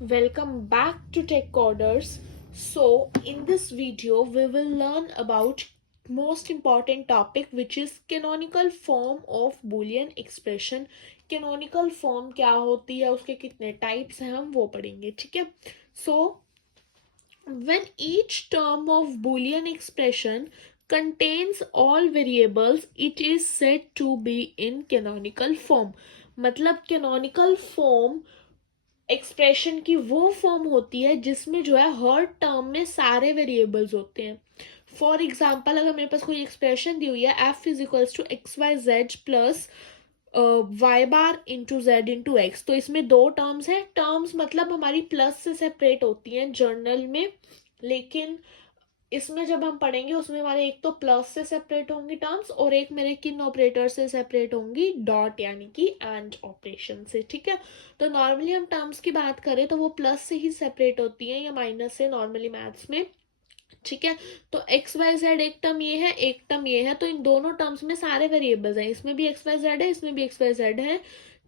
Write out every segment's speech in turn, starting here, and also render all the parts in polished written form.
Welcome back to Tech Coders. So, in this video, we will learn about most important topic, which is canonical form of Boolean expression. Canonical form क्या होती है, उसके कितने types हैं, हम वो पढ़ेंगे, ठीक है? So, when each term of Boolean expression contains all variables, it is said to be in canonical form. मतलब canonical form एक्सप्रेशन की वो फॉर्म होती है जिसमें जो है हर टर्म में सारे वेरिएबल्स होते हैं. फॉर एग्जाम्पल, अगर मेरे पास कोई एक्सप्रेशन दी हुई है F is equals to X Y Z plus Y bar into Z into X, तो इसमें दो टर्म्स हैं. टर्म्स मतलब हमारी प्लस से सेपरेट होती हैं जर्नल में, लेकिन इसमें जब हम पढ़ेंगे उसमें हमारे एक तो प्लस से सेपरेट होंगी टर्म्स और एक मेरे किन ऑपरेटर से सेपरेट होंगी, डॉट यानी कि एंड ऑपरेशन से. ठीक है, तो नॉर्मली हम टर्म्स की बात करें तो वो प्लस से ही सेपरेट होती हैं या माइनस से नॉर्मली मैथ्स में. ठीक है, तो एक्स वाई जेड एक टर्म ये है, एक टर्म ये है, तो इन दोनों टर्म्स में सारे वेरिएबल्स हैं. इसमें भी एक्स वाई जेड है, इसमें भी एक्स वाई जेड है.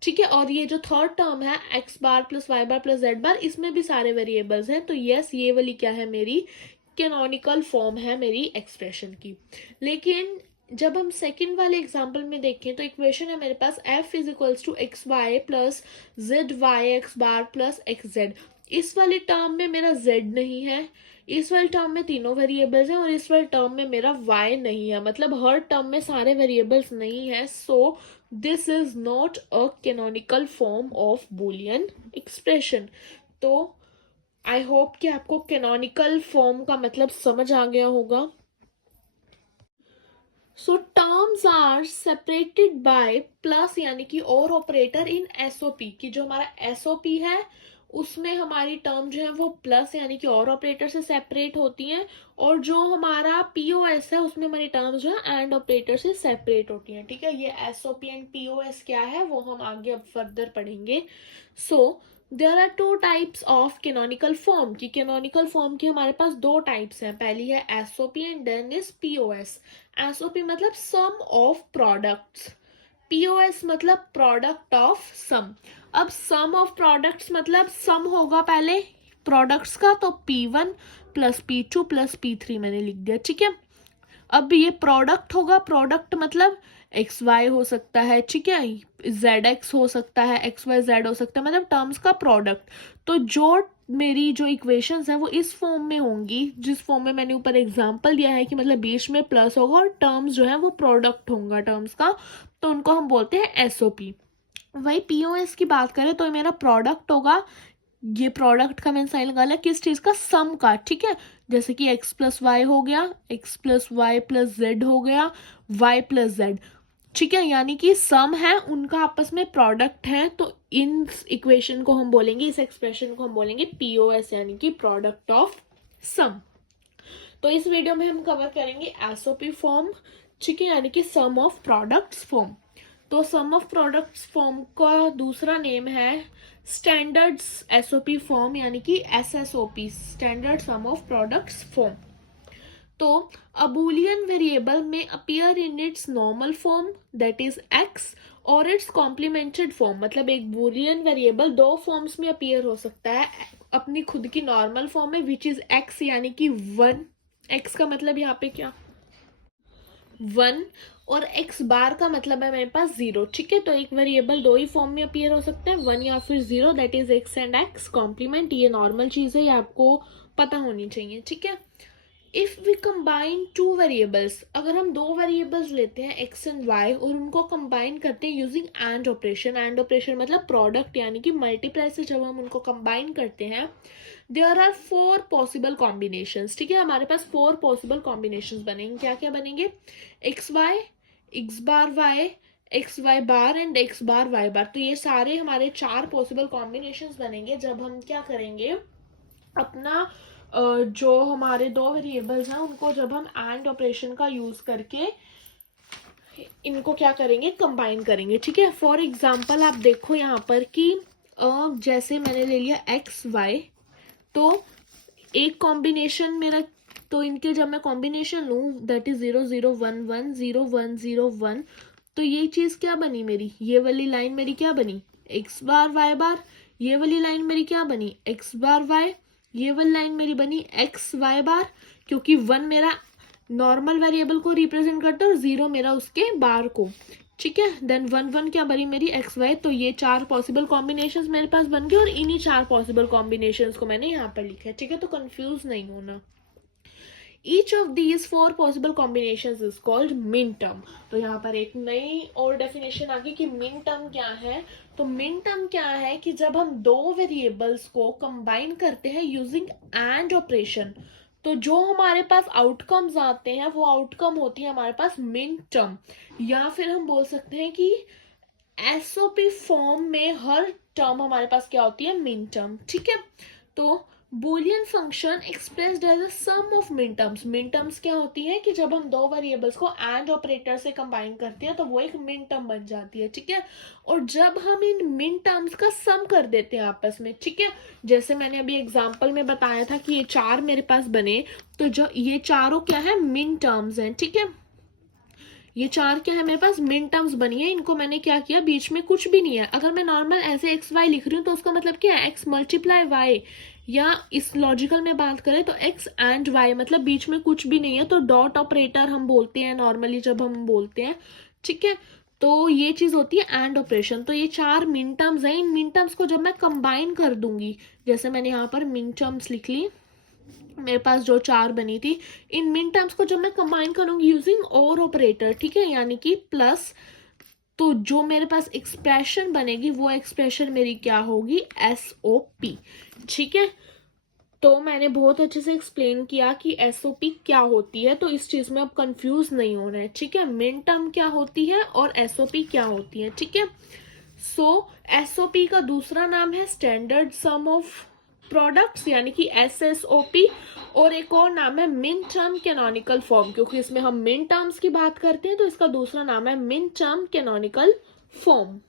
ठीक है, और ये जो थर्ड टर्म है x bar plus Y bar plus Z बार, इसमें भी सारे वेरिएबल्स हैं. तो यस, ये वाली क्या है, मेरी कैनोनिकल फॉर्म है मेरी एक्सप्रेशन की. लेकिन जब हम सेकंड वाले एग्जांपल में देखें तो इक्वेशन है मेरे पास f is equals to X Y plus Z Y X bar plus X Z. इस वाले टर्म में मेरा z नहीं है, इस वाले टर्म में तीनों वेरिएबल्स हैं और इस वाले टर्म में मेरा y नहीं है. मतलब हर टर्म में सारे वेरिएबल्स नहीं है. So this is not a canonical form of Boolean expression. तो आई होप कि आपको कैनोनिकल फॉर्म का मतलब समझ आ गया होगा. So terms are separated by plus यानी कि और ऑपरेटर इन एसओपी, की जो हमारा एसओपी है उसमें हमारी टर्म जो है वो प्लस यानी कि और ऑपरेटर से सेपरेट होती हैं, और जो हमारा पीओएस है उसमें हमारी टर्म जो है एंड ऑपरेटर से सेपरेट होती हैं. ठीक है, ये एसओपी एंड पीओएस क्या है वो हम आगे अब फर्दर पढ़ेंगे. So there are two types of canonical form. की कैनोनिकल फॉर्म की हमारे पास दो टाइप्स हैं. पहली है SOP and then is POS. SOP मतलब सम ऑफ प्रोडक्ट्स, पीओएस मतलब प्रोडक्ट ऑफ सम. अब सम ऑफ प्रोडक्ट्स मतलब सम होगा पहले प्रोडक्ट्स का, तो P1 plus P2 plus P3 मैंने लिख दिया. ठीक है, अब ये प्रोडक्ट होगा, प्रोडक्ट मतलब एक्स वाई हो सकता है, ठीक है, जेड एक्स हो सकता है, एक्स वाई जेड हो सकता है, मतलब टर्म्स का प्रोडक्ट. तो जो मेरी जो इक्वेशंस है वो इस फॉर्म में होंगी जिस फॉर्म में मैंने ऊपर एग्जांपल दिया है, कि मतलब बीच में प्लस होगा और टर्म्स जो है वो प्रोडक्ट होगा टर्म्स का, तो उनको हम बोलते हैं एसओपी. वही पीओएस की बात करें तो मेरा प्रोडक्ट होगा, ये प्रोडक्ट का मैंने साइन लगा लिया, किस चीज का, सम का. ठीक है, जैसे कि x प्लस वाई हो गया, x plus Y plus Z हो गया, y प्लस जेड. ठीक है, यानी कि सम है उनका आपस में प्रोडक्ट है, तो इन इक्वेशन को हम बोलेंगे, इस एक्सप्रेशन को हम बोलेंगे पीओएस यानी कि प्रोडक्ट ऑफ सम. तो इस वीडियो में हम कवर करेंगे एसओपी फॉर्म, ठीक है, यानी कि सम ऑफ प्रोडक्ट्स फॉर्म. तो सम ऑफ प्रोडक्ट्स फॉर्म का दूसरा नेम है स्टैंडर्ड्स एसओपी फॉर्म, यानी कि SSOP, standard sum of products form. तो a boolean variable may appear in its normal form that is X or its complemented form. मतलब एक boolean variable दो forms में अपीयर हो सकता है, अपनी खुद की नॉर्मल फॉर्म में विच इज एक्स यानी कि 1. एक्स का मतलब यहाँ पे क्या, 1, और एक्स बार का मतलब है मेरे पास 0. ठीक है, तो एक वेरिएबल दो ही फॉर्म में अपीयर हो सकते हैं, 1 या फिर 0, that is X and X complement. ये नॉर्मल चीज है, ये आपको पता होनी चाहिए. ठीक है, if we combine two variables, अगर हम दो वेरिएबल्स लेते हैं एक्स एंड वाई और उनको कंबाइन करते हैं using and operation. And operation मतलब प्रोडक्ट यानी कि मल्टीप्लाई से जब हम उनको कंबाइन करते हैं, देयर आर 4 पॉसिबल कॉम्बिनेशंस. ठीक है, हमारे पास 4 पॉसिबल कॉम्बिनेशंस बनेंगे. क्या क्या बनेंगे, X Y, X bar Y, X Y bar and X bar Y bar. तो ये सारे हमारे 4 पॉसिबल कॉम्बिनेशंस बनेंगे जब हम क्या करेंगे, अपना जो हमारे दो वेरिएबल्स हैं उनको जब हम एंड ऑपरेशन का यूज करके इनको क्या करेंगे, कंबाइन करेंगे. ठीक है, फॉर एग्जांपल आप देखो यहाँ पर कि जैसे मैंने ले लिया एक्स वाई, तो एक कॉम्बिनेशन मेरा, तो इनके जब मैं कॉम्बिनेशन लूँ दैट इज 0 0 1 1 0 1 0 1, तो ये चीज क्या बनी मेरी, ये वाली लाइन मेरी क्या बनी, एक्स बार वाई बार. ये वाली लाइन मेरी क्या बनी, एक्स बार वाई, ये वाली लाइन मेरी बनी एक्स वाई बार, क्योंकि 1 मेरा नॉर्मल वेरिएबल को रिप्रेजेंट करता है और 0 मेरा उसके बार को, ठीक है। देन 1 क्या बनी मेरी एक्स वाई। तो ये 4 पॉसिबल कॉम्बिनेशंस मेरे पास बन गए और इन्हीं 4 पॉसिबल कॉम्बिनेशंस को मैंने यहाँ पर लिखा है, ठीक है। तो कंफ्यूज नहीं होना। Each of these 4 possible combinations is called min-term। तो यहाँ पर एक नई और डेफिनेशन आ गई कि min-term क्या है। तो min-term क्या है कि जब हम दो वेरिएबल्स को कंबाइन करते हैं यूजिंग एंड ऑपरेशन, तो जो हमारे पास आउटकम्स आते हैं वो आउटकम होती है हमारे पास min-term, या फिर हम बोल सकते हैं कि एसओपी फॉर्म में हर टर्म हमारे पास क्या होती है, min-term, ठीक है। तो Boolean function expressed as a sum of min terms. Min terms क्या होती है कि जब हम दो वेरिएबल्स को एंड ऑपरेटर से कंबाइन करते हैं तो वो एक मिन टर्म बन जाती है, ठीक है। और जब हम इन मिन टर्म्स का सम कर देते हैं आपस में, ठीक है, जैसे मैंने अभी एग्जांपल में बताया था कि ये 4 मेरे पास बने, तो जो ये चारों क्या है, मिन टर्म्स हैं, ठीक है। ये 4 क्या है मेरे पास, मिन टर्म्स बनी है। इनको मैंने क्या किया, बीच में कुछ भी नहीं है। अगर मैं नॉर्मल ऐसे एक्स वाई लिख रही हूँ तो उसका मतलब क्या है, एक्स मल्टीप्लाई वाई, या इस लॉजिकल में बात करें तो एक्स एंड वाई, मतलब बीच में कुछ भी नहीं है। तो डॉट ऑपरेटर हम बोलते हैं नॉर्मली जब हम बोलते हैं, ठीक है। तो ये चीज होती है एंड ऑपरेशन। तो ये 4 मिन टर्म्स हैं। इन मिन टर्म्स को जब मैं कंबाइन कर दूंगी, जैसे मैंने यहाँ पर मिन टर्म्स लिख ली, मेरे पास जो 4 बनी थी, इन मिन टर्म्स को जब मैं कंबाइन करूंगी यूजिंग और ऑपरेटर, ठीक है, यानी कि प्लस, तो जो मेरे पास एक्सप्रेशन बनेगी वो एक्सप्रेशन मेरी क्या होगी, एसओपी, ठीक है। तो मैंने बहुत अच्छे से एक्सप्लेन किया कि एसओपी क्या होती है, तो इस चीज में अब कंफ्यूज नहीं होना है, ठीक है। मिन टर्म क्या होती है और एसओपी क्या होती है, ठीक है। सो एसओपी का दूसरा नाम है स्टैंडर्ड सम ऑफ प्रोडक्ट्स, यानी कि एसएसओपी, और एक और नाम है मिन टर्म कैनोनिकल फॉर्म, क्योंकि इसमें हम मिन टर्म्स की बात करते हैं तो इसका दूसरा नाम है मिन टर्म कैनोनिकल फॉर्म।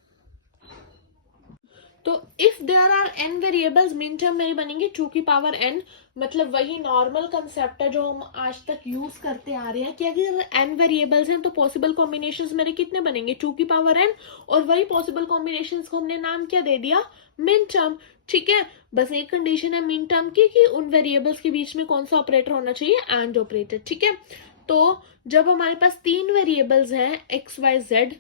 तो if there are n variables, min term मेरी बनेंगे 2 की पावर n, मतलब वही नॉर्मल कंसेप्ट है जो हम आज तक यूज करते आ रहे हैं कि अगर n वेरिएबल्स हैं तो पॉसिबल कॉम्बिनेशंस मेरे कितने बनेंगे, 2 की पावर n, और वही पॉसिबल कॉम्बिनेशंस को हमने नाम क्या दे दिया, मिन टर्म, ठीक है। बस एक कंडीशन है मिन टर्म की कि उन वेरिएबल्स के बीच में कौन सा ऑपरेटर होना चाहिए, एंड ऑपरेटर, ठीक है। तो जब हमारे पास 3 वेरिएबल्स हैं एक्स वाई जेड,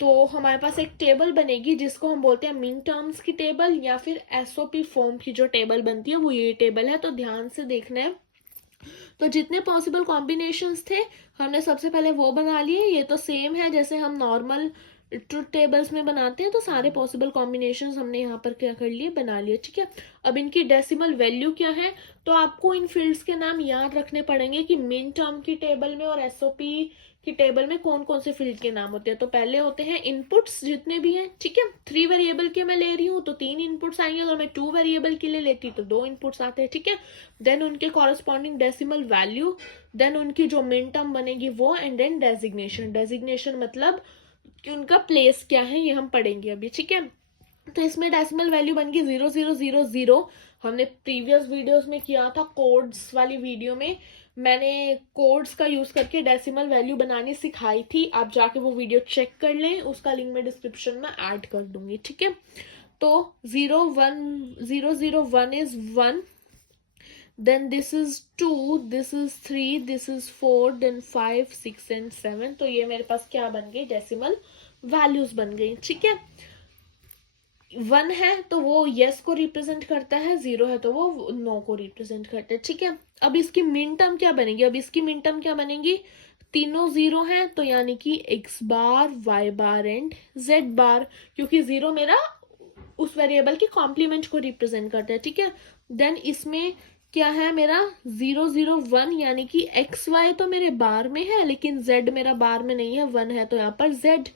तो हमारे पास एक टेबल बनेगी जिसको हम बोलते हैं मिन टर्म्स की टेबल, या फिर एसओपी फॉर्म की जो टेबल बनती है वो ये टेबल है। तो ध्यान से देखना है। तो जितने पॉसिबल कॉम्बिनेशंस थे हमने सबसे पहले वो बना लिए। ये तो सेम है जैसे हम नॉर्मल ट्रुथ टेबल्स में बनाते हैं, तो सारे पॉसिबल कॉम्बिनेशंस हमने यहाँ पर क्या कर लिए, बना लिए, ठीक है। अब इनकी डेसिमल वैल्यू क्या है, तो आपको इन फील्ड्स के नाम याद रखने पड़ेंगे कि मिन टर्म की टेबल में और एसओपी की टेबल में कौन कौन से फील्ड के नाम होते हैं। तो पहले होते हैं इनपुट्स जितने भी हैं, ठीक है। 3 वेरिएबल के मैं ले रही हूँ तो 3 इनपुट्स आएंगे, अगर मैं 2 वेरिएबल के लिए लेती तो 2 इनपुट्स आते हैं, ठीक है। देन उनके कॉरेस्पॉन्डिंग डेसिमल वैल्यू, देन उनकी जो मिन टर्म बनेगी वो, एंड देन डेजिग्नेशन। डेजिग्नेशन मतलब कि उनका प्लेस क्या है, ये हम पढ़ेंगे अभी, ठीक है। तो इसमें डेसिमल वैल्यू बन गई 0000। हमने प्रीवियस वीडियोस में किया था, कोड्स वाली वीडियो में मैंने कोड्स का यूज करके डेसिमल वैल्यू बनानी सिखाई थी। आप जाके वो वीडियो चेक कर लें, उसका लिंक मैं डिस्क्रिप्शन में ऐड कर दूंगी, ठीक है। तो 0 1 is 1, then this is 2, this is 3, this is 4, then 5 6 and 7। तो ये मेरे पास क्या बन गई, डेसिमल वैल्यूज बन गई, ठीक है। 1 है तो वो यस को रिप्रेजेंट करता है, 0 है तो वो नो को रिप्रेजेंट करता है, ठीक है। अब इसकी मिन टर्म क्या बनेगी, अब इसकी मिन टर्म क्या बनेगी, तीनों 0 है तो यानी कि x bar, y bar and z बार, क्योंकि 0 मेरा उस वेरिएबल की कॉम्प्लीमेंट को रिप्रेजेंट करता है, ठीक है। देन इसमें क्या है मेरा 001, यानी कि एक्स वाई तो मेरे बार में है लेकिन z मेरा बार में नहीं है, 1 है तो यहाँ पर z,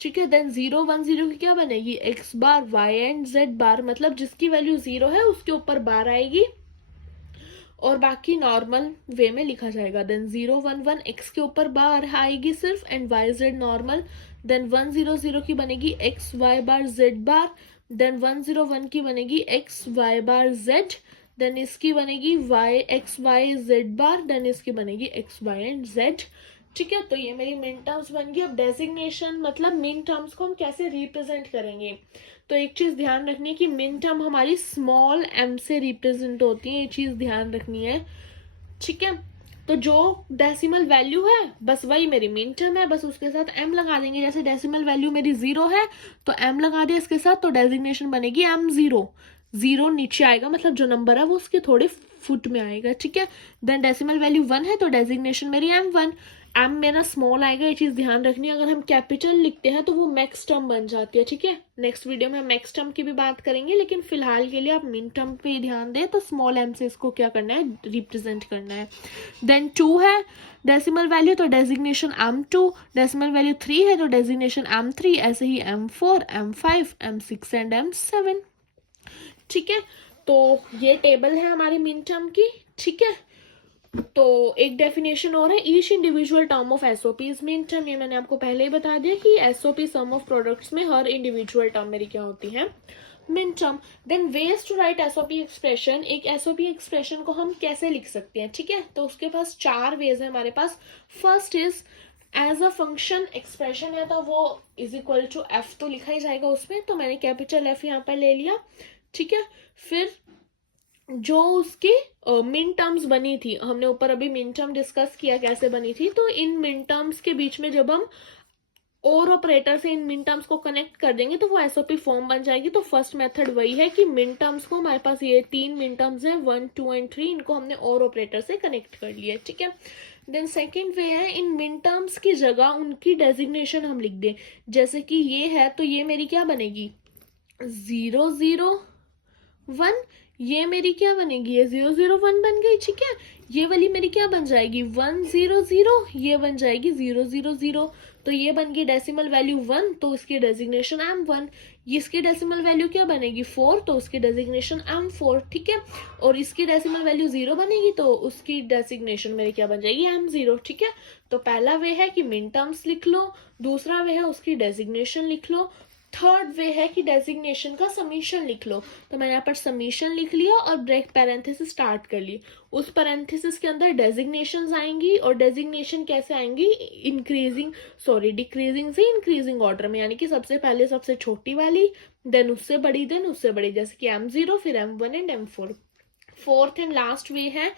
ठीक है। देन 010 की क्या बनेगी, X bar, Y and z bar, मतलब जिसकी वैल्यू 0 है उसके ऊपर बार आएगी और बाकी नॉर्मल वे में लिखा जाएगा। देन 011 एक्स के ऊपर बार आएगी सिर्फ, and Y Z normal. Then 100 की बनेगी X Y bar Z bar, then 101 की बनेगी X Y bar Z, then इसकी बनेगी Y X Y Z bar, then इसकी बनेगी एक्स वाई एंड जेड, ठीक है। तो ये मेरी मिन टर्म्स बन गई। अब डेजिग्नेशन मतलब मिन टर्म्स को हम कैसे रिप्रेजेंट करेंगे, तो एक चीज ध्यान रखनी है कि मिन टर्म हमारी स्मॉल m से रिप्रेजेंट होती है, ये चीज ध्यान रखनी है, ठीक है। तो जो डेसिमल वैल्यू है बस वही मेरी मिन टर्म है, बस उसके साथ m लगा देंगे। जैसे डेसिमल वैल्यू मेरी 0 है तो m लगा दिया इसके साथ, तो डेजिग्नेशन बनेगी m0। 0 नीचे आएगा, मतलब जो नंबर है वो उसके थोड़े फुट में आएगा, ठीक है। देन डेसिमल वैल्यू 1 है तो डेजिग्नेशन मेरी m1। m मेरा स्मॉल आएगा, ये चीज ध्यान रखनी है। अगर हम कैपिटल लिखते हैं तो वो मैक्स टर्म बन जाती है, ठीक है। नेक्स्ट वीडियो में हम मैक्स टर्म की भी बात करेंगे, लेकिन फिलहाल के लिए आप मिन टर्म पे ध्यान दें। तो स्मॉल m से इसको क्या करना है, रिप्रेजेंट करना है। देन 2 है डेसिमल वैल्यू तो डेजिग्नेशन m2, डेसिमल वैल्यू 3 है तो डेजिग्नेशन m3, ऐसे ही m4, m5, m6 and m7, ठीक है। तो ये टेबल है हमारी मिन टर्म की, ठीक है। तो एक डेफिनेशन और है, each individual term of SOP is min term. ये मैंने आपको पहले ही बता दिया कि एसओपी सम ऑफ प्रोडक्ट्स में हर इंडिविजुअल टर्म मेरी क्या होती है, min term. Then ways to write SOP expression, एक एसओपी एक्सप्रेशन को हम कैसे लिख सकते हैं, ठीक है। तो उसके पास 4 वेज है हमारे पास। First is as a function expression है तो वो इज इक्वल टू एफ तो लिखा ही जाएगा उसमें, तो मैंने कैपिटल एफ यहाँ पर ले लिया, ठीक है। फिर जो उसकी मिन टर्म्स बनी थी, हमने ऊपर अभी मिन टर्म डिस्कस किया कैसे बनी थी, तो इन मिन टर्म्स के बीच में जब हम और ऑपरेटर से इन मिन टर्म्स को कनेक्ट कर देंगे तो वो एसओपी फॉर्म बन जाएगी। तो फर्स्ट मेथड वही है कि मिन टर्म्स को, हमारे पास ये 3 मिन टर्म्स हैं 1, 2 एंड 3, इनको हमने और ऑपरेटर से कनेक्ट कर लिया, ठीक है। देन सेकेंड वे है इन मिन टर्म्स की जगह उनकी डेजिग्नेशन हम लिख दें। जैसे कि ये है तो ये मेरी क्या बनेगी 0, 0, 1, ये मेरी क्या बनेगी, ये 0, 0, 1 बन गई, ठीक है। ये वाली मेरी क्या बन जाएगी 1, 0, 0, ये बन जाएगी 0, 0, 0। तो ये बन गई डेसिमल वैल्यू 1, तो इसकी डेजिग्नेशन m1। इसकी डेसिमल वैल्यू क्या बनेगी 4, तो उसकी डेजिग्नेशन m4, ठीक है। और इसकी डेसिमल वैल्यू 0 बनेगी तो उसकी डेजिग्नेशन मेरी क्या बन जाएगी m0, ठीक है। तो पहला वे है कि मिन टर्म्स लिख लो, दूसरा वे है उसकी डेजिग्नेशन लिख लो, थर्ड वे है कि डेजिग्नेशन का समीशन लिख लो। तो मैंने यहाँ पर समीशन लिख लिया और ब्रेक पैरेंथेसिस स्टार्ट कर ली। उस पैरेंथेसिस के अंदर डेजिग्नेशंस आएंगी, और डेजिग्नेशन कैसे आएंगी, डिक्रीजिंग से इंक्रीजिंग ऑर्डर में, यानी कि सबसे पहले सबसे छोटी वाली, देन उससे बड़ी, जैसे कि m0, फिर m1 and m4। Fourth and last way है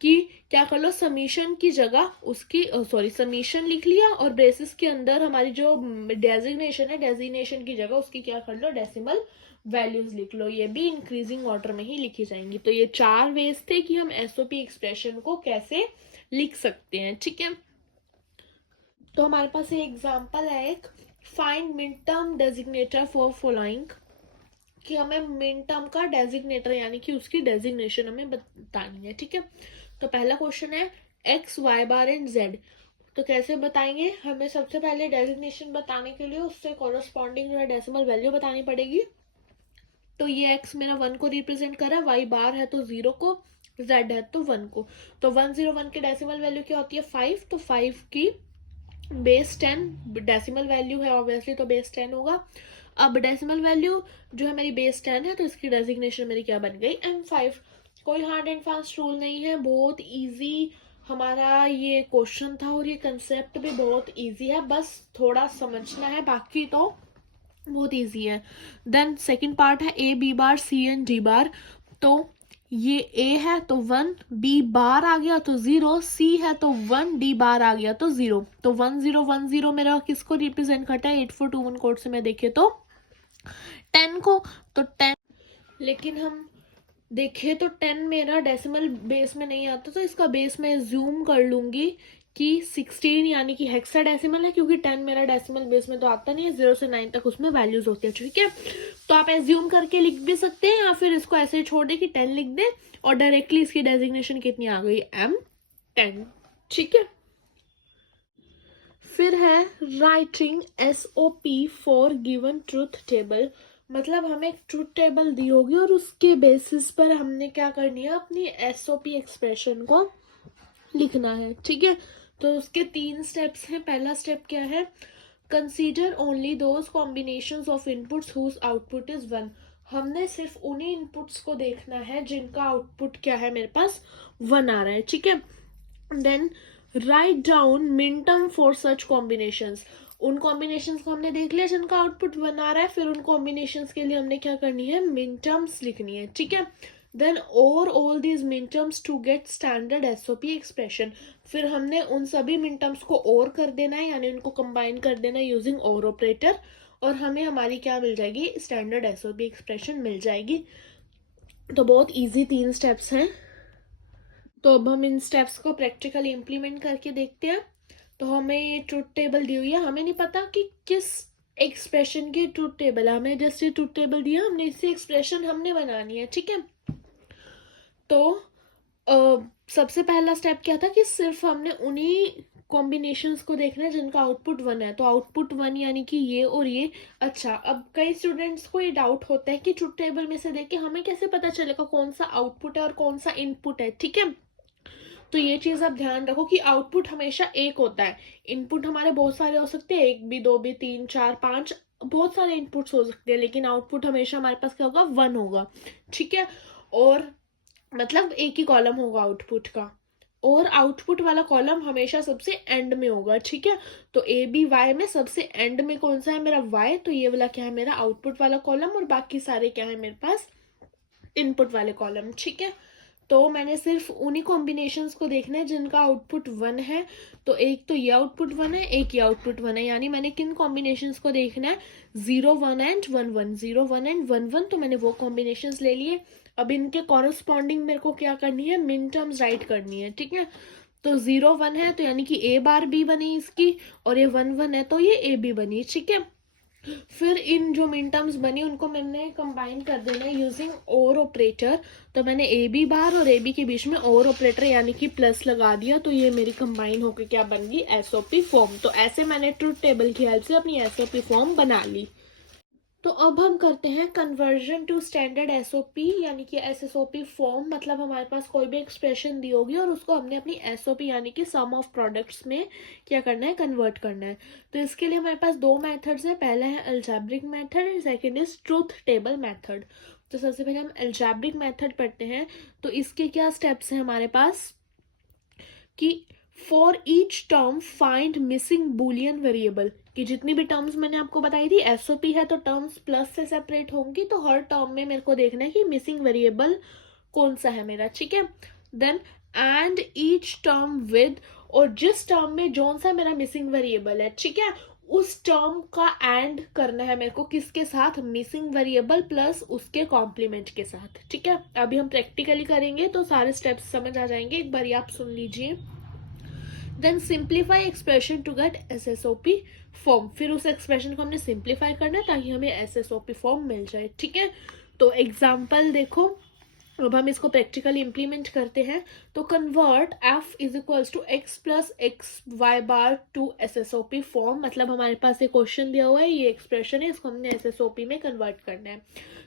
कि क्या कर लो, समीशन की जगह उसकी समीशन लिख लिया, और ब्रेसेस के अंदर हमारी जो डेजिग्नेशन है, डेजिग्नेशन की जगह उसकी क्या कर लो, डेसिमल वैल्यूज लिख लो। ये भी इंक्रीजिंग ऑर्डर में ही लिखी जाएंगी। तो ये 4 वेज थे कि हम एसओपी एक्सप्रेशन को कैसे लिख सकते हैं, ठीक है। तो हमारे पास ये एग्जाम्पल है एक, find mid term डेजिग्नेटर for following, कि हमें मिन टर्म का डेजिग्नेटर यानी कि उसकी डेजिग्नेशन हमें बतानी है, ठीक है। तो पहला क्वेश्चन है X, Y bar and Z. तो कैसे बताएंगे, हमें सबसे पहले डेजिग्नेशन बताने के लिए उससे कॉरस्पॉन्डिंग जो है डेसिमल वैल्यू बतानी पड़ेगी। तो ये एक्स मेरा 1 को रिप्रेजेंट कर रहा है, वाई बार है तो 0 को, जेड है तो 1 को। तो 101 की डेसिमल वैल्यू क्या होती है 5, तो 5 की बेस 10 डेसिमल वैल्यू है ऑब्वियसली, तो बेस 10 होगा। अब डेसिमल वैल्यू जो है मेरी बेस 10 है, तो इसकी डेजिग्नेशन मेरी क्या बन गई m5। कोई हार्ड एंड फास्ट रूल नहीं है, बहुत इजी हमारा ये क्वेश्चन था, और ये कंसेप्ट भी बहुत इजी है, बस थोड़ा समझना है, बाकी तो बहुत इजी है। देन सेकंड पार्ट है A B bar C and D bar. तो ये ए है तो 1, बी बार आ गया तो 0, सी है तो 1, डी बार आ गया तो 0। तो 1010 मेरा किसको रिप्रेजेंट करता है, 8421 कोड से मैं देखे तो 10 को। तो 10, लेकिन हम देखे तो 10 मेरा डेसिमल बेस में नहीं आता, तो इसका बेस मैं जूम कर लूंगी कि 16 यानी कि हेक्साडेसिमल है, क्योंकि 10 मेरा डेसिमल बेस में तो आता नहीं है, 0 से 9 तक उसमें वैल्यूज होती है, ठीक है। तो आप एज्यूम करके लिख भी सकते हैं, या फिर इसको ऐसे छोड़ दे कि 10 लिख दे, और डायरेक्टली इसकी डेजिग्नेशन कितनी आ गई m10, ठीक है। फिर है writing SOP for given truth table. मतलब हमें एक ट्रूथ टेबल दी होगी और उसके बेसिस पर हमने क्या करनी है, अपनी एसओपी एक्सप्रेशन को लिखना है, ठीक है। तो उसके 3 स्टेप्स हैं। पहला स्टेप क्या है, consider only those combinations of inputs whose output is 1। हमने सिर्फ उन्हीं इनपुट्स को देखना है जिनका आउटपुट क्या है, मेरे पास 1 आ रहा है, ठीक है। Then write down min term for such combinations. उन कॉम्बिनेशंस को हमने देख लिया जिनका आउटपुट 1 आ रहा है, फिर उन कॉम्बिनेशंस के लिए हमने क्या करनी है, मिन टर्म्स लिखनी है, ठीक है। Then or all these min terms to get standard SOP expression, फिर हमने उन सभी मिन टर्म्स को और कर देना है, यानी उनको कंबाइन कर देना है यूजिंग और ऑपरेटर, और हमें हमारी क्या मिल जाएगी, स्टैंडर्ड एसओपी एक्सप्रेशन मिल जाएगी। तो बहुत इजी 3 स्टेप्स हैं। तो अब हम इन स्टेप्स को प्रैक्टिकली इम्प्लीमेंट करके देखते हैं। तो हमें ये ट्रुथ टेबल दी हुई है, हमें नहीं पता कि किस एक्सप्रेशन की ट्रुथ टेबल है, हमें जस्ट ये ट्रुथ टेबल दिया, हमने इससे एक्सप्रेशन हमने बनानी है, ठीक है। तो सबसे पहला स्टेप क्या था कि सिर्फ हमने उन्हीं कॉम्बिनेशंस को देखना है जिनका आउटपुट 1 है, तो आउटपुट 1 यानी कि ये और ये। अच्छा, अब कई स्टूडेंट्स को ये डाउट होता है कि ट्रुथ टेबल में से देख के हमें कैसे पता चलेगा कौन सा आउटपुट है और कौन सा इनपुट है, ठीक है। तो ये चीज आप ध्यान रखो कि आउटपुट हमेशा एक होता है, इनपुट हमारे बहुत सारे हो सकते हैं, 1 भी 2 भी 3 4 5, बहुत सारे इनपुट्स हो सकते हैं, लेकिन आउटपुट हमेशा हमारे पास क्या होगा, 1 होगा, ठीक है। और मतलब एक ही कॉलम होगा आउटपुट का, और आउटपुट वाला कॉलम हमेशा सबसे एंड में होगा, ठीक है। तो ए बी वाई में सबसे एंड में कौन सा है, मेरा वाई, तो ये वाला क्या है, मेरा आउटपुट वाला कॉलम, और बाकी सारे क्या है मेरे पास, इनपुट वाले कॉलम, ठीक है। तो मैंने सिर्फ उन्हीं कॉम्बिनेशंस को देखना है जिनका आउटपुट 1 है, तो एक तो ये आउटपुट 1 है, एक ये आउटपुट 1 है, यानी मैंने किन कॉम्बिनेशंस को देखना है, 0 1 एंड 1 1, 0 1 एंड 1 1, तो मैंने वो कॉम्बिनेशंस ले लिए। अब इनके कॉरस्पॉन्डिंग मेरे को क्या करनी है, मिन टर्म्स राइट करनी है, ठीक है। तो 0 1 है तो यानी कि ए बार बी बनी इसकी, और ये 1 1 है तो ये ए बी बनी, ठीक है। फिर इन जो मिन टर्म्स बनी उनको मैंने कंबाइन कर देना है यूजिंग और ऑपरेटर, तो मैंने ए बी बार और ए बी के बीच में और ऑपरेटर यानी कि प्लस लगा दिया, तो ये मेरी कंबाइन होकर क्या बन गई, एसओपी फॉर्म। तो ऐसे मैंने ट्रुथ टेबल की हेल्प से अपनी एसओपी फॉर्म बना ली। तो अब हम करते हैं कन्वर्जन टू स्टैंडर्ड एसओपी, यानी कि एसएसओपी फॉर्म, मतलब हमारे पास कोई भी एक्सप्रेशन दी होगी और उसको हमने अपनी एसओपी यानी कि सम ऑफ प्रोडक्ट्स में क्या करना है, कन्वर्ट करना है। तो इसके लिए हमारे पास 2 मेथड्स हैं, पहला है algebraic method and second is truth table method. तो सबसे पहले हम अलजेब्रिक मेथड पढ़ते हैं। तो इसके क्या स्टेप्स हैं हमारे पास कि for each term find missing Boolean variable, कि जितनी भी टर्म्स मैंने आपको बताई थी, एसओपी है तो टर्म्स प्लस से सेपरेट होंगी, तो हर टर्म में मेरे को देखना है कि मिसिंग वेरिएबल कौन सा है मेरा, ठीक है। Then and each term with, और जिस टर्म में जो सा मेरा मिसिंग वेरिएबल है, ठीक है, उस टर्म का एंड करना है मेरे को किसके साथ, मिसिंग वेरिएबल प्लस उसके कॉम्प्लीमेंट के साथ, ठीक है। अभी हम प्रैक्टिकली करेंगे तो सारे स्टेप्स समझ आ जाएंगे, एक बार आप सुन लीजिए। Then simplify expression to get SSOP form, फिर उस एक्सप्रेशन को हमने सिंप्लीफाई करना है ताकि हमें एसएसओपी फॉर्म मिल जाए, ठीक है। तो एग्जाम्पल देखो, अब हम इसको प्रैक्टिकली इंप्लीमेंट करते हैं। तो convert F is equals to X plus X Y bar to SSOP form, मतलब हमारे पास एक क्वेश्चन दिया हुआ है, ये एक्सप्रेशन है, इसको हमने एसएसओपी में कन्वर्ट करना है।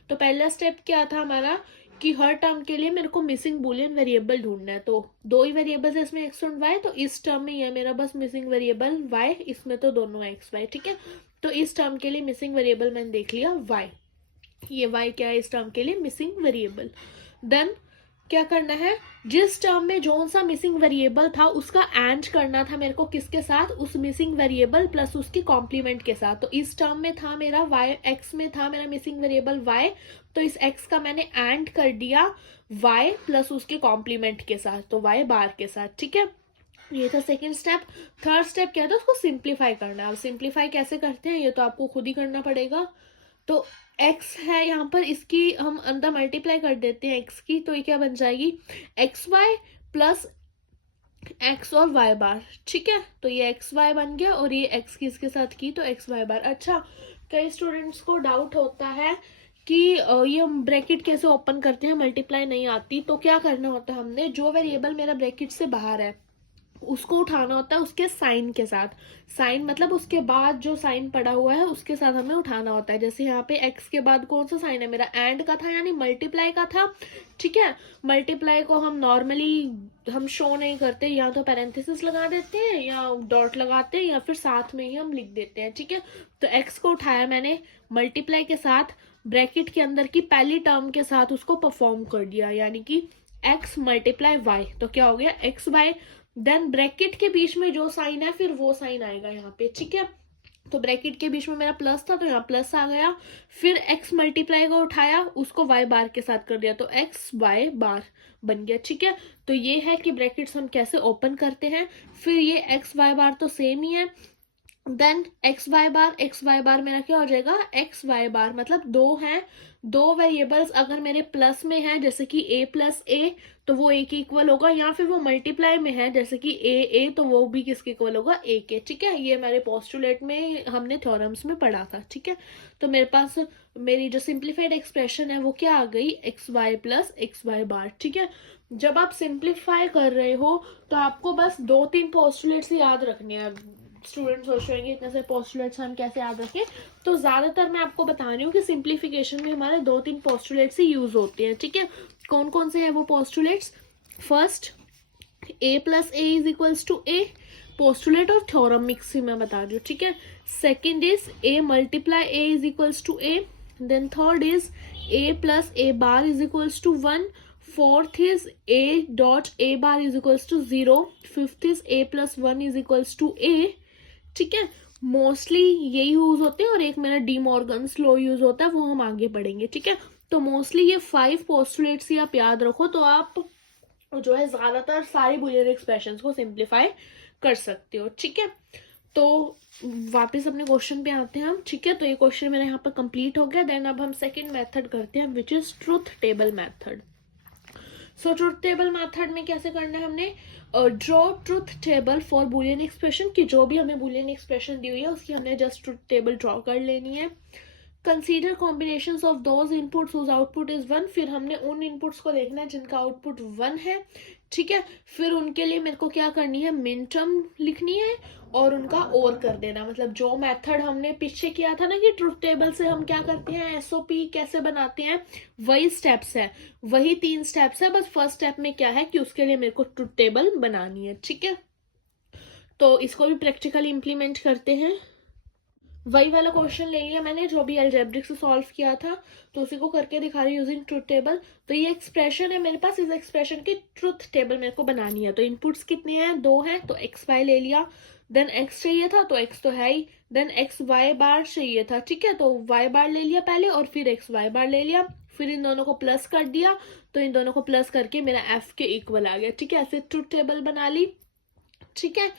तो पहला स्टेप क्या था हमारा कि हर टर्म के लिए मेरे को मिसिंग बूलियन वेरिएबल ढूंढना है, तो 2 ही वेरिएबल्स है इसमें, एक्स और वाई, तो इस टर्म में यह मेरा बस मिसिंग वेरिएबल वाई, इसमें तो दोनों है एक्स वाई, ठीक है। तो इस टर्म के लिए मिसिंग वेरिएबल मैंने देख लिया वाई, ये वाई क्या है इस टर्म के लिए, मिसिंग वेरिएबल। देन क्या करना है, जिस टर्म में जो सा मिसिंग वेरिएबल था उसका एंड करना था मेरे को किसके साथ, उस मिसिंग वेरिएबल प्लस उसकी कॉम्प्लीमेंट के साथ। तो इस टर्म में था मेरा वाई, एक्स में था मेरा मिसिंग वेरिएबल वाई, तो इस एक्स का मैंने एंड कर दिया वाई प्लस उसके कॉम्प्लीमेंट के साथ, तो वाई बार के साथ, ठीक है। ये था सेकेंड स्टेप। थर्ड स्टेप क्या था, उसको सिंप्लीफाई करना। अब सिंप्लीफाई कैसे करते हैं ये तो आपको खुद ही करना पड़ेगा। तो x है यहाँ पर, इसकी हम अंदर मल्टीप्लाई कर देते हैं x की, तो ये क्या बन जाएगी, एक्स वाई प्लस x और y बार, ठीक है। तो ये एक्स वाई बन गया और ये x की इसके साथ की, तो एक्स वाई बार। अच्छा, कई स्टूडेंट्स को डाउट होता है कि ये हम ब्रैकेट कैसे ओपन करते हैं, मल्टीप्लाई नहीं आती, तो क्या करना होता है, हमने जो वेरिएबल मेरा ब्रैकेट से बाहर है उसको उठाना होता है उसके साइन के साथ, साइन मतलब उसके बाद जो साइन पड़ा हुआ है उसके साथ हमें उठाना होता है। जैसे यहाँ पे x के बाद कौन सा साइन है मेरा, एंड का था यानी मल्टीप्लाई का था, ठीक है। मल्टीप्लाई को हम नॉर्मली हम शो नहीं करते, या तो पैरेंथेसिस लगा देते हैं या डॉट लगाते हैं या फिर साथ में ही हम लिख देते हैं, ठीक है। तो x को उठाया मैंने मल्टीप्लाई के साथ, ब्रैकेट के अंदर की पहली टर्म के साथ उसको परफॉर्म कर दिया, यानी कि x मल्टीप्लाई वाई, तो क्या हो गया एक्स वाई। देन ब्रैकेट के बीच में जो साइन है फिर वो साइन आएगा यहाँ पे, ठीक है। तो ब्रैकेट के बीच में मेरा प्लस था तो यहाँ प्लस आ गया, फिर x मल्टीप्लाई का उठाया उसको y बार के साथ कर दिया तो x y बार बन गया। ठीक है, तो ये है कि ब्रैकेट्स हम कैसे ओपन करते हैं। फिर ये x y बार तो सेम ही है, देन एक्स वाई बार मेरा क्या हो जाएगा, एक्स वाई बार, मतलब दो हैं, दो वेरिएबल्स अगर मेरे प्लस में है जैसे कि a प्लस ए तो वो a के इक्वल होगा, या फिर वो मल्टीप्लाई में है जैसे कि a तो वो भी किसके इक्वल होगा, a के। ठीक है, ये हमारे पोस्टुलेट में हमने थ्योरम्स में पढ़ा था। ठीक है, तो मेरे पास मेरी जो सिंप्लीफाइड एक्सप्रेशन है वो क्या आ गई, X Y plus X Y bar. ठीक है, जब आप सिंप्लीफाई कर रहे हो तो आपको बस 2-3 पोस्टुलेट्स याद रखने हैं। स्टूडेंट सोच रहे हैं इतने से पोस्टुलेट्स हम कैसे याद रखें, तो ज्यादातर मैं आपको बता रही हूँ कि सिंप्लीफिकेशन में हमारे 2-3 पोस्टुलेट्स ही यूज होते हैं। ठीक है, कौन कौन से हैं वो postulates, first a plus A is equals to A, postulate और थ्योरम मिक्स ही मैं बता रही हूँ। ठीक है, second is a multiply a is equals to a, then third is a plus a bar is equals to 1, fourth is a dot a bar is equals to 0, fifth is a plus 1 is equals to a। ठीक है, mostly ये use होते हैं और एक मेरा D Morgan's law use होता है वो हम आगे पढ़ेंगे। ठीक है, तो मोस्टली ये 5 पोस्टुलेट्स ही आप याद रखो तो आप जो है ज्यादातर सारी बुलियन एक्सप्रेशंस को सिंप्लीफाई कर सकते हो। ठीक है, तो वापस अपने क्वेश्चन पे आते हैं हम। ठीक है, तो ये क्वेश्चन मेरा यहाँ पर कंप्लीट हो गया। देन अब हम सेकंड मेथड करते हैं which is truth table method. So truth table method में कैसे करना है हमने, draw truth table for Boolean expression, की जो भी हमें बुलियन एक्सप्रेशन दी हुई है उसकी हमने जस्ट ट्रुथ टेबल ड्रॉ कर लेनी है। Consider combinations of those inputs whose output is 1, फिर हमने उन इनपुट्स को देखना है जिनका आउटपुट 1 है। ठीक है, फिर उनके लिए मेरे को क्या करनी है, मिन टर्म लिखनी है और उनका और कर देना, मतलब जो मेथड हमने पीछे किया था ना कि ट्रुथ टेबल से हम क्या करते हैं, एसओपी कैसे बनाते हैं, वही स्टेप्स है, वही 3 स्टेप्स है, बस फर्स्ट स्टेप में क्या है कि उसके लिए मेरे को ट्रुथ टेबल बनानी है। ठीक है, तो इसको भी प्रैक्टिकली इंप्लीमेंट करते हैं। वही वाला क्वेश्चन ले लिया मैंने जो भी अलजेब्रिक से सॉल्व किया था, तो उसी को करके दिखा रही यूजिंग ट्रुथ टेबल। तो ये एक्सप्रेशन है मेरे पास, इस एक्सप्रेशन की ट्रुथ टेबल मेरे को बनानी है। तो इनपुट्स कितने हैं, 2 हैं, तो एक्स वाई ले लिया, देन एक्स चाहिए था तो एक्स तो है ही, देन एक्स वाई बार चाहिए था। ठीक है, तो वाई बार ले लिया पहले और फिर एक्स वाई बार ले लिया, फिर इन दोनों को प्लस कर दिया, तो इन दोनों को प्लस करके मेरा एफ के इक्वल आ गया। ठीक है, ऐसे ट्रुथ टेबल बना ली। ठीक है,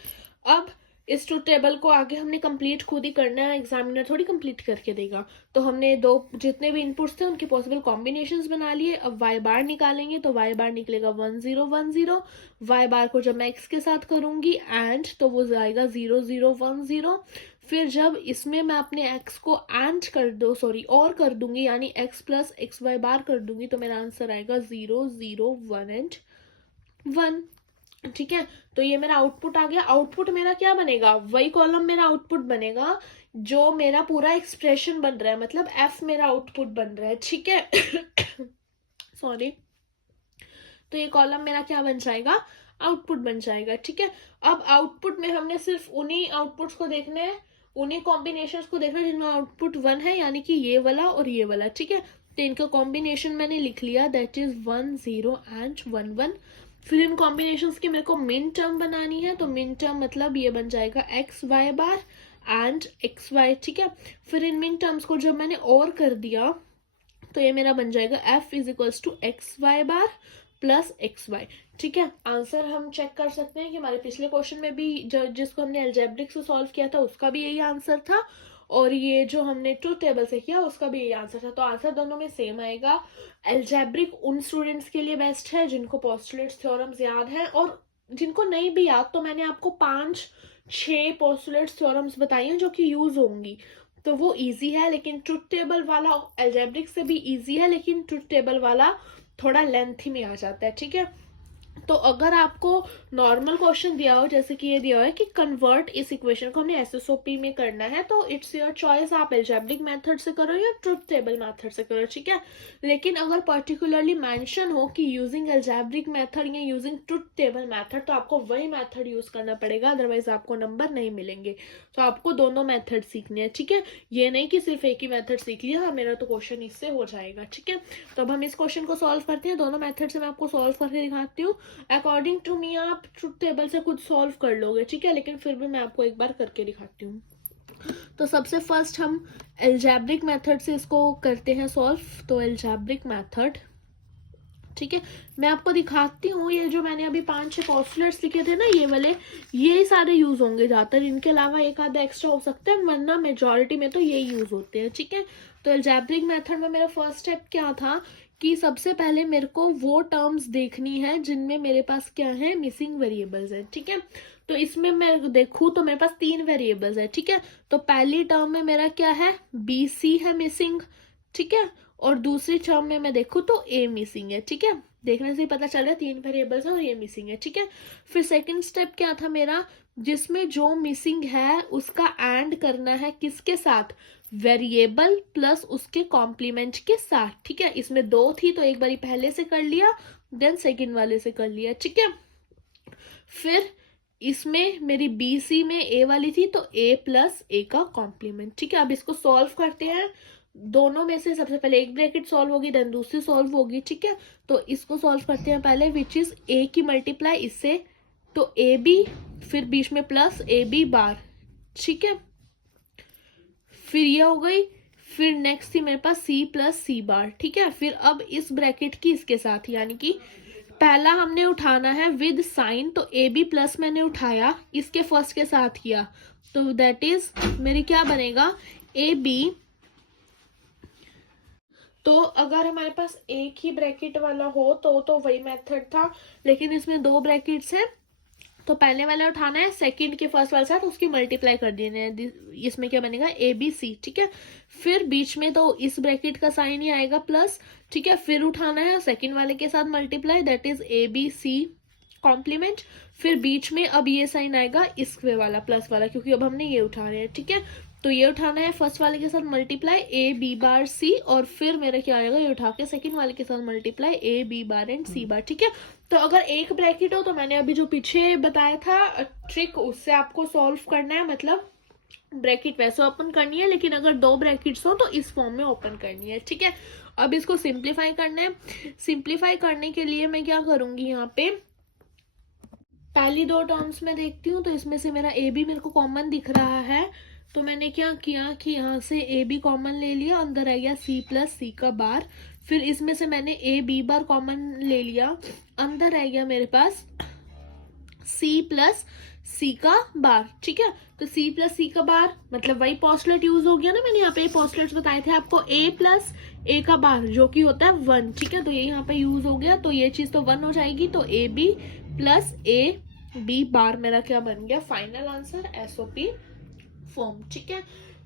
अब इस ट्रुथ टेबल को आगे हमने कंप्लीट खुद ही करना है, एग्जामिनर थोड़ी कंप्लीट करके देगा। तो हमने दो जितने भी इनपुट्स थे उनके पॉसिबल कॉम्बिनेशंस बना लिए। अब वाई बार निकालेंगे तो वाई बार निकलेगा 1 0 1 0, वाई बार को जब मैं एक्स के साथ करूंगी एंड तो वो जाएगा 0 0 1 0। फिर जब इसमें मैं अपने एक्स को एंड कर दो सॉरी और कर दूंगी यानी एक्स प्लस एक्स वाई बार कर दूंगी तो मेरा आंसर आएगा 0 0 1 एंड 1। ठीक है, तो ये मेरा आउटपुट आ गया। आउटपुट मेरा क्या बनेगा, वही कॉलम मेरा आउटपुट बनेगा जो मेरा पूरा एक्सप्रेशन बन रहा है, मतलब एफ मेरा आउटपुट बन रहा है। ठीक है सॉरी, तो ये कॉलम मेरा क्या बन जाएगा, आउटपुट बन जाएगा। ठीक है, अब आउटपुट में हमने सिर्फ उन्हीं आउटपुट्स को देखना है, उन्हीं कॉम्बिनेशंस को देखना है जिनमें आउटपुट 1 है, यानी कि ये वाला और ये वाला। ठीक है, तो इनका कॉम्बिनेशन मैंने लिख लिया, दैट इज 1 0 एंड 1 1। फिर इन कॉम्बिनेशंस की मेरे को मिन टर्म बनानी है, तो मिन टर्म मतलब ये बन जाएगा X Y bar and X Y. ठीक है, फिर इन मिन टर्म्स को जब मैंने और कर दिया तो ये मेरा बन जाएगा F is equals to X Y bar plus X Y. ठीक है, आंसर हम चेक कर सकते हैं कि हमारे पिछले क्वेश्चन में भी जिसको हमने अलजेब्रिक से सॉल्व किया था उसका भी यही आंसर था, और ये जो हमने ट्रुथ टेबल से किया उसका भी यही आंसर था। तो आंसर दोनों में सेम आएगा। अलजेब्रिक उन स्टूडेंट्स के लिए बेस्ट है जिनको पोस्टुलेट्स थ्योरम्स याद है, और जिनको नहीं भी याद तो मैंने आपको 5-6 पोस्टुलेट्स थ्योरम्स बताई हैं जो कि यूज होंगी, तो वो इजी है। लेकिन ट्रुथ टेबल वाला अलजेब्रिक से भी इजी है, लेकिन ट्रुथ टेबल वाला थोड़ा लेंथी में आ जाता है। ठीक है, तो अगर आपको नॉर्मल क्वेश्चन दिया हो जैसे कि ये दिया हुआ है कि कन्वर्ट इस इक्वेशन को हमने एसएसओपी में करना है, तो इट्स योर चॉइस, आप अलजेब्रिक मेथड से करो या ट्रुथ टेबल मेथड से करो। ठीक है, लेकिन अगर पर्टिकुलरली मेंशन हो कि यूजिंग अलजेब्रिक मेथड या यूजिंग ट्रुथ टेबल मेथड, तो आपको वही मेथड यूज करना पड़ेगा, अदरवाइज आपको नंबर नहीं मिलेंगे। तो आपको दोनों मेथड सीखने हैं। ठीक है, ये नहीं कि सिर्फ एक ही मेथड सीख लिया हाँ मेरा तो क्वेश्चन इससे हो जाएगा। ठीक है, तो अब हम इस क्वेश्चन को सॉल्व करते हैं, दोनों मेथड से मैं आपको सॉल्व करके दिखाती हूँ। अकॉर्डिंग टू मी आप ट्रुथ टेबल से खुद सॉल्व कर लोगे। ठीक है, लेकिन फिर भी मैं आपको एक बार करके दिखाती हूँ। तो सबसे फर्स्ट हम एल्जेब्रिक मेथड से इसको करते हैं सॉल्व। तो एल्जेब्रिक मेथड, ठीक है, मैं आपको दिखाती हूँ। ये जो मैंने अभी 5-6 पोस्टुलेट्स लिखे थे ना, ये वाले, ये सारे यूज होंगे ज्यादातर, इनके अलावा एक आधा एक्स्ट्रा हो सकता है, वरना मेजॉरिटी में तो ये यूज होते हैं, ठीक है। तो एल्जेब्रिक मेथड में मेरा फर्स्ट स्टेप क्या था कि सबसे पहले मेरे को वो टर्म्स देखनी है जिनमें मेरे पास क्या है, मिसिंग वेरिएबल्स है, ठीक है। तो इसमें मैं देखूँ तो मेरे पास 3 वेरिएबल्स है, ठीक है। तो पहली टर्म में मेरा क्या है, BC है मिसिंग, ठीक है, और दूसरी टर्म में मैं देखूँ तो A मिसिंग है, ठीक है। देखने से ही पता चल रहा है 3 वेरिएबल्स है और ये मिसिंग है, ठीक है। फिर सेकंड स्टेप क्या था मेरा, जिसमें जो मिसिंग है उसका एंड करना है किसके साथ, वेरिएबल प्लस उसके कॉम्प्लीमेंट के साथ, ठीक है। इसमें 2 थी तो एक बारी पहले से कर लिया, देन सेकंड वाले से कर लिया, ठीक है। फिर इसमें मेरी BC में A वाली थी तो A प्लस A का कॉम्प्लीमेंट, ठीक है। अब इसको सॉल्व करते हैं। दोनों में से सबसे पहले एक ब्रैकेट सॉल्व होगी, देन दूसरी सॉल्व होगी, ठीक है। तो इसको सॉल्व करते हैं पहले, विच इज A की मल्टीप्लाई इससे, तो AB, फिर बीच में प्लस AB बार, ठीक है। फिर ये हो गई। फिर नेक्स्ट थी मेरे पास C प्लस C बार, ठीक है। फिर अब इस ब्रैकेट की इसके साथ, यानी कि पहला हमने उठाना है विद साइन, तो AB प्लस मैंने उठाया, इसके फर्स्ट के साथ किया, तो दैट इज मेरी क्या बनेगा, AB। तो अगर हमारे पास एक ही ब्रैकेट वाला हो तो वही मेथड था, लेकिन इसमें 2 ब्रैकेट्स है, तो पहले वाला उठाना है, सेकंड के फर्स्ट वाले साथ उसकी मल्टीप्लाई कर देना है, इसमें क्या बनेगा, ABC, ठीक है। फिर बीच में तो इस ब्रैकेट का साइन ही आएगा प्लस, ठीक है। फिर उठाना है सेकंड वाले के साथ multiply, that is ABC complement. फिर बीच में अब ये साइन आएगा इस वाला प्लस वाला, क्योंकि अब हमने ये उठा रहे हैं, ठीक है। तो ये उठाना है फर्स्ट वाले के साथ मल्टीप्लाई AB बार C, और फिर मेरा क्या आएगा, ये उठा के सेकंड वाले के साथ multiply AB bar and C बार, ठीक है। तो अगर एक ब्रैकेट हो तो मैंने अभी जो पीछे बताया था ट्रिक, उससे आपको सॉल्व करना है, मतलब ब्रैकेट वैसे ओपन करनी है, लेकिन अगर 2 ब्रैकेट्स हो तो इस फॉर्म में ओपन करनी है, ठीक है। अब इसको सिंप्लीफाई करना है। सिंप्लीफाई करने के लिए मैं क्या करूंगी, यहाँ पे पहली 2 टर्म्स में देखती हूँ, तो इसमें से मेरा AB मेरे को कॉमन दिख रहा है, तो मैंने क्या किया कि यहाँ से AB कॉमन ले लिया, अंदर आ गया C प्लस C का बार। फिर इसमें से मैंने AB बार कॉमन ले लिया, अंदर रह गया मेरे पास C प्लस C का बार, ठीक है। तो C प्लस C का बार मतलब वही पोस्टुलेट यूज हो गया ना, मैंने यहाँ पे पोस्टुलेट्स बताए थे आपको, A प्लस A का बार जो कि होता है 1, ठीक है। तो ये यहाँ पे यूज हो गया, तो ये चीज तो 1 हो जाएगी, तो AB प्लस AB बार मेरा क्या बन गया, फाइनल आंसर SOP फॉर्म, ठीक है।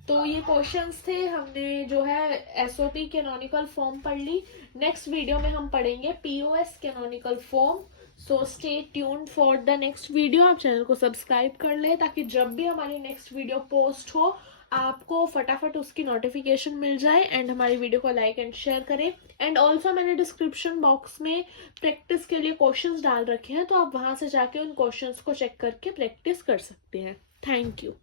तो ये क्वेश्चंस थे, हमने जो है SOP कैनोनिकल फॉर्म पढ़ ली। नेक्स्ट वीडियो में हम पढ़ेंगे POS canonical form. So stay tuned for the next video. आप चैनल को सब्सक्राइब कर ले, ताकि जब भी हमारी नेक्स्ट वीडियो पोस्ट हो आपको फटाफट उसकी नोटिफिकेशन मिल जाए, एंड हमारी वीडियो को लाइक एंड शेयर करें। एंड ऑल्सो मैंने डिस्क्रिप्शन बॉक्स में प्रैक्टिस के लिए क्वेश्चंस डाल रखे हैं, तो आप वहां से जाके उन क्वेश्चंस को चेक करके प्रैक्टिस कर सकते हैं। Thank you.